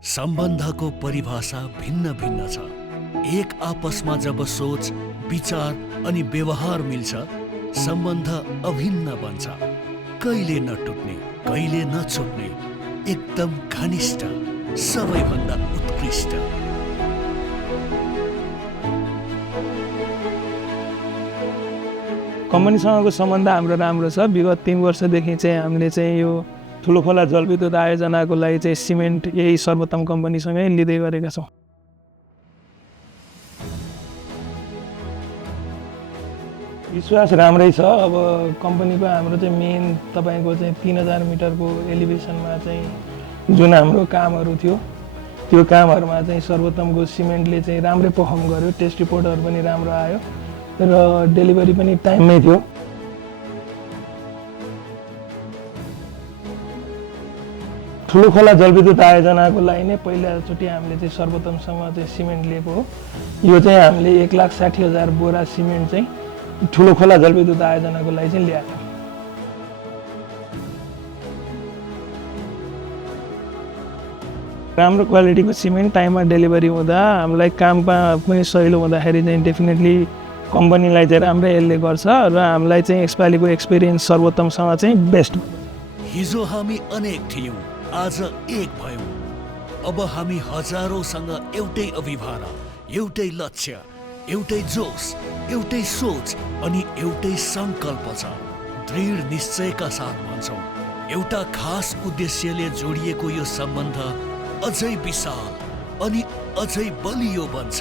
सम्बन्धको परिभाषा भिन्न भिन्न छ। एक आपसमा जब सोच, विचार अनि व्यवहार मिल्छ, सम्बन्ध अभिन्न बन्छ। कहिले नटुट्ने, कहिले नछुट्ने, एकदम घनिष्ठ, सबैभन्दा उत्कृष्ट। कम्पनीसँगको सम्बन्ध हाम्रो राम्रो छ। विगत 3 वर्षदेखि चाहिँ हामीले चाहिँ यो ठुलोखोला जलविद्युत आयोजनाको लागि चाहिँ सिमेन्ट यही सर्वोत्तम कम्पनीसँगै लिँदै गरेका छौँ। विश्वास राम्रै छ। अब कम्पनीको हाम्रो चाहिँ मेन तपाईँको चाहिँ 3000 मिटरको एलिभेसनमा चाहिँ जुन हाम्रो कामहरू थियो, त्यो कामहरूमा चाहिँ सर्वोत्तमको सिमेन्टले चाहिँ राम्रै पर्फर्म गर्यो। टेस्ट रिपोर्टहरू पनि राम्रो आयो र डेलिभरी पनि टाइममै थियो। ठुलोखोला जलविद्युत आयोजनाको लागि नै पहिलाचोटि हामीले चाहिँ सर्वोत्तमसँग चाहिँ सिमेन्ट लिएको हो। यो चाहिँ हामीले 1,60,000 बोरा सिमेन्ट चाहिँ ठुलोखोला जलविद्युत आयोजनाको लागि चाहिँ ल्याएको। राम्रो क्वालिटीको सिमेन्ट टाइममा डेलिभरी हुँदा हामीलाई काममा पनि सजिलो हुँदाखेरि चाहिँ डेफिनेटली कम्पनीलाई चाहिँ राम्रै यसले गर्छ र हामीलाई चाहिँ यसपालिको एक्सपिरियन्स सर्वोत्तमसँग चाहिँ बेस्ट। हिजो हामी अनेक थियौँ, आज एक भयौँ। अब हामी हजारौँसँग एउटै अभिभावना, एउटै लक्ष्य, एउटै जोस, एउटै सोच अनि एउटै सङ्कल्प छ। दृढ निश्चयका साथ भन्छौँ, एउटा खास उद्देश्यले जोडिएको यो सम्बन्ध अझै विशाल अनि अझै बलियो बन्छ।